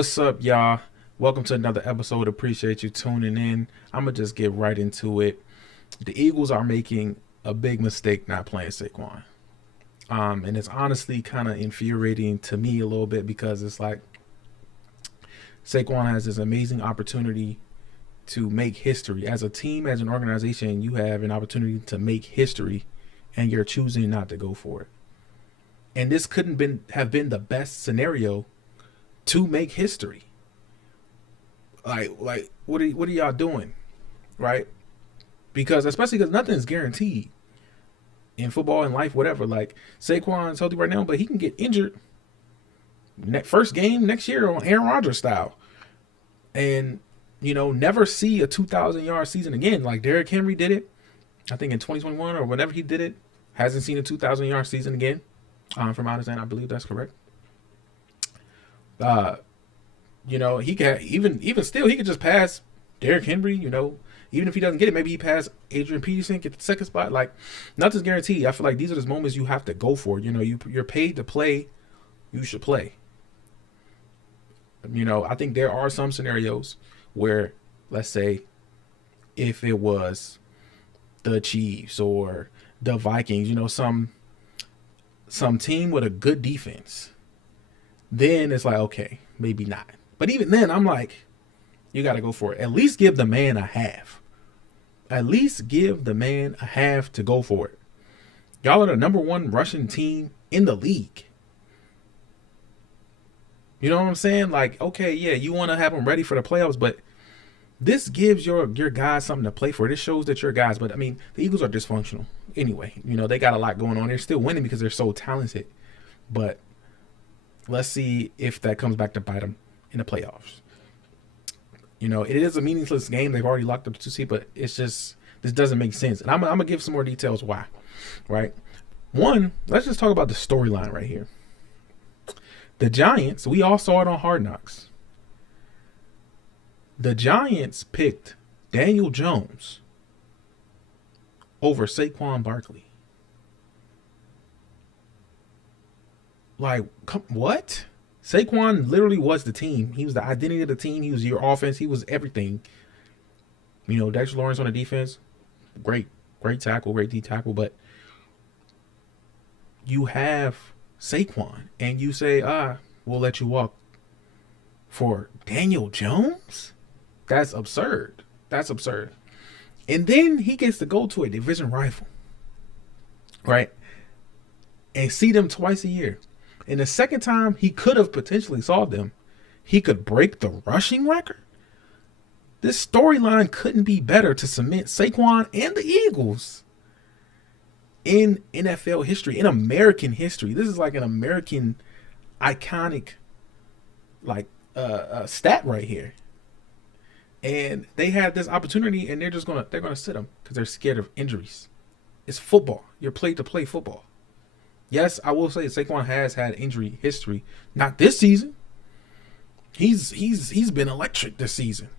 What's up, y'all? Welcome to another episode. Appreciate you tuning in. I'm gonna just get right into it. The Eagles are making a big mistake not playing Saquon, and it's honestly kind of infuriating to me a little bit because it's like Saquon has this amazing opportunity to make history as a team, as an organization. You have an opportunity to make history, and you're choosing not to go for it. And this couldn't have been the best scenario to make history. Like what are y'all doing, right? Because especially because nothing is guaranteed in football and life, whatever. Like Saquon's healthy right now, but he can get injured first game next year on Aaron Rodgers style, and never see a 2,000 yard season again. Like Derrick Henry did it, I think in 2021 or whenever he did it. Hasn't seen a 2,000 yard season again. From my understanding, I believe that's correct. Uh, he can even still he could just pass Derrick Henry. Even if he doesn't get it, maybe he pass Adrian Peterson, get the second spot. Like nothing's guaranteed. I feel like these are the moments you have to go for. You're paid to play. You should play. I think there are some scenarios where, let's say, if it was the Chiefs or the Vikings, some team with a good defense, then it's like, okay, maybe not. But even then, I'm like, you got to go for it. At least give the man a half. At least give the man a half to go for it. Y'all are the number one rushing team in the league. You know what I'm saying? Like, okay, yeah, you want to have them ready for the playoffs, but this gives your guys something to play for. This shows that your guys, but I mean, the Eagles are dysfunctional anyway. They got a lot going on. They're still winning because they're so talented. But let's see if that comes back to bite them in the playoffs. It is a meaningless game. They've already locked up the 2 seed, but it's just, this doesn't make sense. And I'm going to give some more details why, right? One, let's just talk about the storyline right here. The Giants, we all saw it on Hard Knocks. The Giants picked Daniel Jones over Saquon Barkley. Like, what? Saquon literally was the team. He was the identity of the team. He was your offense. He was everything. Dexter Lawrence on the defense, great tackle, great D tackle. But you have Saquon, and you say, we'll let you walk for Daniel Jones? That's absurd. That's absurd. And then he gets to go to a division rival, right? And see them twice a year. And the second time he could have potentially saw them, he could break the rushing record. This storyline couldn't be better to cement Saquon and the Eagles in NFL history, in American history. This is like an American iconic stat right here. And they had this opportunity, and they're gonna sit them because they're scared of injuries. It's football. You're played to play football. Yes, I will say Saquon has had injury history. Not this season. He's been electric this season.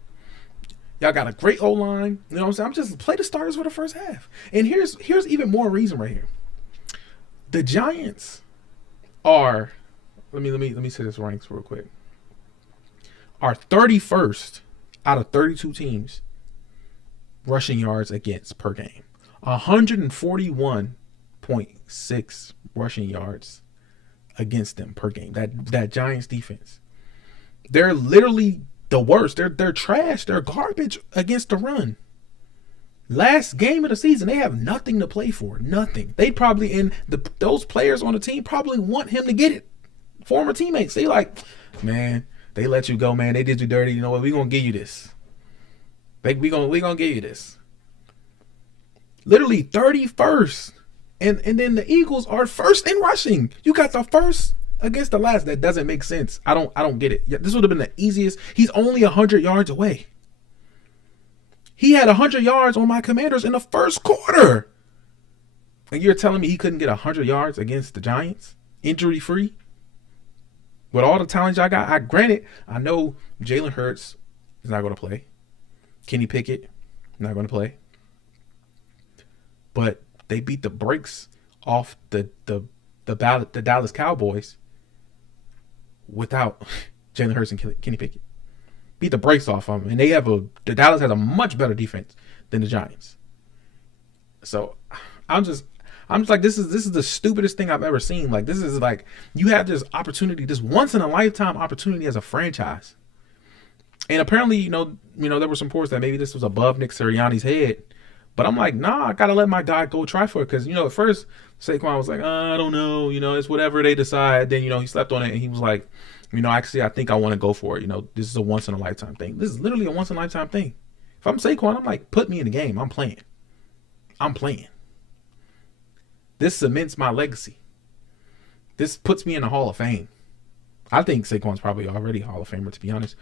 Y'all got a great O-line. You know what I'm saying? I'm just play the starters for the first half. And here's even more reason right here. The Giants are, let me say this ranks real quick. Are 31st out of 32 teams rushing yards against per game. 141.6 rushing yards against them per game. That Giants defense. They're literally the worst. They're trash. They're garbage against the run. Last game of the season, they have nothing to play for. Nothing. They probably, and those players on the team probably want him to get it. Former teammates. They like, man, they let you go, man. They did you dirty. You know what? We're going to give you this. We're going to give you this. Literally 31st. And then the Eagles are first in rushing. You got the first against the last. That doesn't make sense. I don't get it. This would have been the easiest. He's only 100 yards away. He had 100 yards on my Commanders in the first quarter. And you're telling me he couldn't get 100 yards against the Giants? Injury free? With all the talent I got, granted, I know Jalen Hurts is not going to play. Kenny Pickett, not going to play. But they beat the brakes off the Dallas Cowboys without Jalen Hurts and Kenny Pickett. Beat the brakes off of them. And the Dallas has a much better defense than the Giants. So I'm just like, this is the stupidest thing I've ever seen. Like, this is like, you have this opportunity, this once in a lifetime opportunity as a franchise. And apparently, you know, there were some reports that maybe this was above Nick Sirianni's head. But I'm like, nah, I gotta let my guy go try for it. Because, you know, at first Saquon was like, I don't know, you know, it's whatever they decide. Then, you know, he slept on it and he was like, you know, actually, I think I want to go for it. You know, this is a once in a lifetime thing. This is literally a once in a lifetime thing. If I'm Saquon, I'm like, put me in the game. I'm playing. This cements my legacy. This puts me in the Hall of Fame. I think Saquon's probably already a Hall of Famer, to be honest.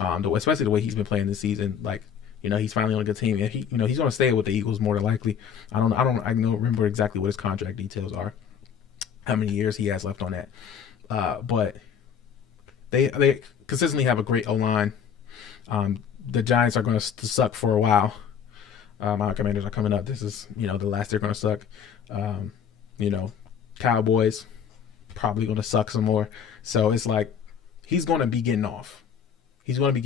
Especially the way he's been playing this season. Like, you know, he's finally on a good team. And he's going to stay with the Eagles more than likely. I don't remember exactly what his contract details are, how many years he has left on that. But they consistently have a great O-line. The Giants are going to suck for a while. My Commanders are coming up. This is, you know, the last they're going to suck. You know, Cowboys probably going to suck some more. So it's like, he's going to be getting off. This would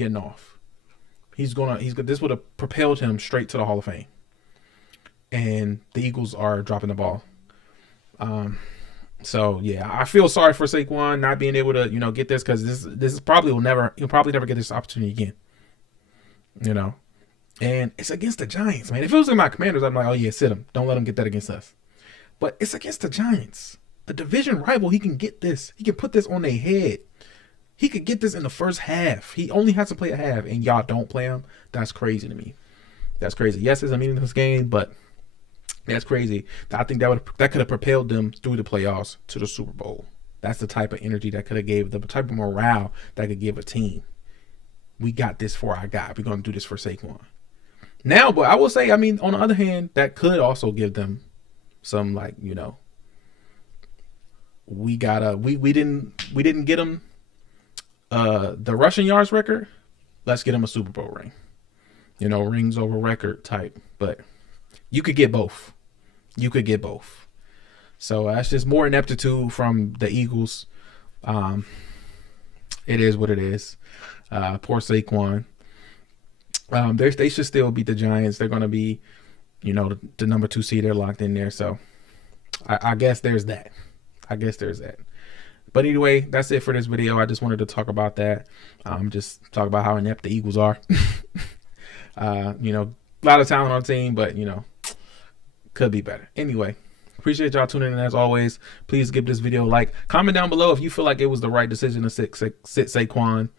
have propelled him straight to the Hall of Fame. And the Eagles are dropping the ball. So yeah, I feel sorry for Saquon not being able to, you know, get this, because this is probably he'll probably never get this opportunity again. You know, and it's against the Giants, man. If it was in my Commanders, I'm like, oh yeah, sit him. Don't let him get that against us. But it's against the Giants, a division rival. He can get this. He can put this on their head. He could get this in the first half. He only has to play a half, and y'all don't play him. That's crazy to me. That's crazy. Yes, it's a meaningless game, but that's crazy. I think that could have propelled them through the playoffs to the Super Bowl. That's the type of energy that could have gave, the type of morale that could give a team. We got this for our guy. We're going to do this for Saquon. Now, but I will say, I mean, on the other hand, that could also give them some, like, you know, we didn't get him the rushing yards record. Let's get him a Super Bowl ring. You know, rings over record type. But you could get both. So that's just more ineptitude from the Eagles. It is what it is. Poor Saquon. They should still beat the Giants. They're going to be, you know, the number 2 seed. They're locked in there. So I guess there's that. But anyway, that's it for this video. I just wanted to talk about that. Just talk about how inept the Eagles are. You know, a lot of talent on the team, but, you know, could be better. Anyway, appreciate y'all tuning in as always. Please give this video a like. Comment down below if you feel like it was the right decision to sit Saquon.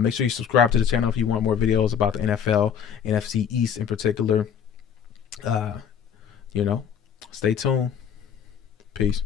Make sure you subscribe to the channel if you want more videos about the NFL, NFC East in particular. You know, stay tuned. Peace.